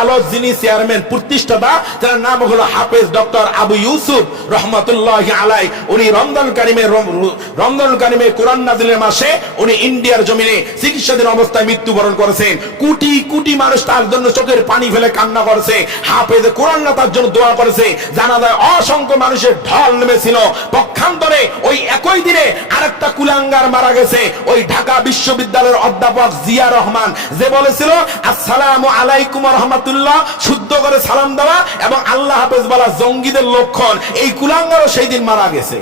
ভালো যিনি চেয়ারম্যান প্রতিষ্ঠাতা, তার নাম হলো হাফেজ ডক্টর আবু ইউসুফ রহমাতুল্লাহি আলাই। উনি রমজানুল কারিমে কোরআন নাজিলের মাসে উনি ইন্ডিয়ার জমিনে চিকিৎসাধীন অবস্থায় মৃত্যুবরণ করেছেন। কোটি কোটি মানুষ তার জন্য চোখের পানি ফেলে কান্না করেছে। হাফেজ কোরআন তার জন্য দোয়া করেছে। জানা যায় অসংখ্য মানুষের ঢল নেমেছিল। পক্ষান্তরে ওই একই দিনে আরেকটা কুলাঙ্গার মারা গেছে, ওই ঢাকা বিশ্ববিদ্যালয়ের অধ্যাপক জিয়া রহমান, যে বলেছিল আসসালামু আলাইকুম রহমাতুল্লাহ শুদ্ধ করে সালাম দেওয়া এবং আল্লাহ হাফেজ বলা জঙ্গিদের লক্ষণ। এই কুলাঙ্গারও সেই দিন মারা গেছে।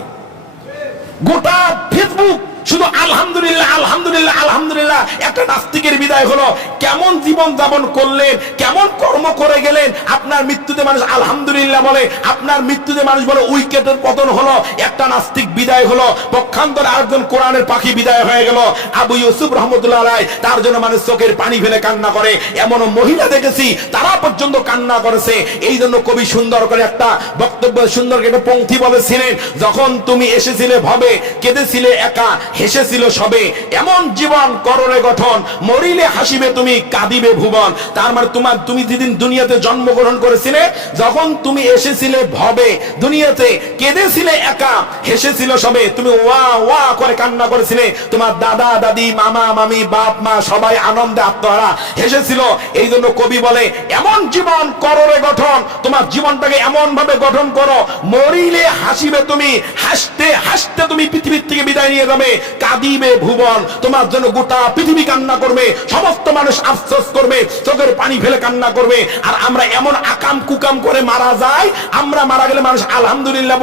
গোটা ফেসবুক শুধু আলহামদুলিল্লাহ আলহামদুলিল্লাহ আলহামদুলিল্লাহ। একটা নাস্তিকের বিদায় হলো, কেমন জীবন যাপন করলেন, কেমন কর্ম করে গেলেন। আপনার মৃত্যুতে মানুষ আলহামদুলিল্লাহ বলে, আপনার মৃত্যুতে মানুষ বলে উইকেটের পতন হলো। একটা নাস্তিক বিদায় হলো, পক্ষান্তরে আরেকজন কোরআনের পাখি বিদায় হয়ে গেল আবু ইউসুফ রহমতুল্লাহ আলাইহি। তার জন্য মানুষ চোখের পানি ফেলে কান্না করে। এমন মহিলা দেখেছি তারা পর্যন্ত কান্না করেছে। এই জন্য কবি সুন্দর করে একটা বক্তব্য, সুন্দর একটা পংক্তি বলেছিলেন, যখন তুমি এসেছিলে ভবে কেঁদেছিলে একা হেসেছিল সবে, এমন জীবন কররে গঠন মরিলে হাসিবে তুমি কাঁদিবে ভুবন। তার মানে তুমি যেদিন দুনিয়াতে জন্মগ্রহণ করেছিলে, যখন তুমি এসেছিলে ভবে দুনিয়াতে কেঁদেছিলে একা হেসেছিল সবে, তুমি ওয়া ওয়া করে কান্না করেছিলে। তোমার দাদা দাদি মামা মামি বাপ মা সবাই আনন্দে আত্মহারা হেসেছিল। এই জন্য কবি বলে এমন জীবন কররে গঠন, তোমার জীবনটাকে এমন ভাবে গঠন করো মরিলে হাসিবে তুমি, হাসতে হাসতে তুমি পৃথিবীর থেকে বিদায় নিয়ে যাবে, কাঁদিবে ভুবন। তোমার জন্য গোটা পৃথিবী কান্না করবে, সমস্ত মানুষ আফসোস করবে, চোখের পানি ফেলে কান্না করবে। আর আমরা এমন আকাম কুকাম করে মারা যাই, আমরা মারা গেলে মানুষ আলহামদুলিল্লাহ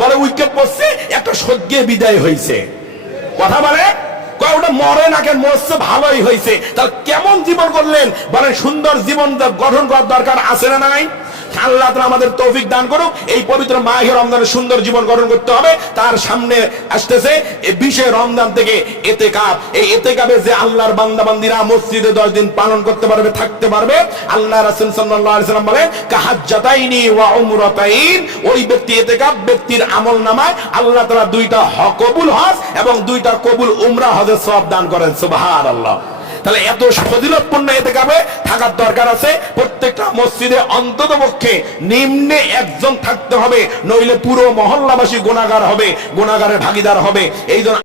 বলে উইকেট পড়ছে, একটা সদ্যে বিদায় হয়েছে। কথা বলে ওটা মরে না, কেন মরছে ভালোই হয়েছে। তাহলে কেমন জীবন করলেন বলেন? সুন্দর জীবন গঠন করার দরকার আছে না নাই? আল্লাহ তাআলা আমাদের তৌফিক দান করুক। এই পবিত্র মাহে রমজানে সুন্দর জীবন গঠন করতে হবে। তার সামনে আসতেছে এই 20 রমজান থেকে ইতিকাফ। এই ইতিকাফে যে আল্লাহর বান্দা বান্দিরা মসজিদে 10 দিন পালন করতে পারবে, থাকতে পারবে, আল্লাহ রাসূল সাল্লাল্লাহু আলাইহি সাল্লাম বলেন কাহাজ্জাতাইনি ওয়া উমরাতাইন, ওই ব্যক্তি ইতিকাফ ব্যক্তির আমলনামায় আল্লাহ তাআলা 2টা কবুল হজ এবং 2টা কবুল উমরা হজের সওয়াব দান করেন। সুবহানাল্লাহ। তাহলে এত ফজিলতপূর্ণ ইতিকাফে থাকার দরকার আছে। প্রত্যেকটা মসজিদে অন্ততপক্ষে নিম্নে একজন থাকতে হবে, নইলে পুরো মহল্লাবাসী গুনাহগার হবে, গুনাহগারের ভাগীদার হবে। এই জন্য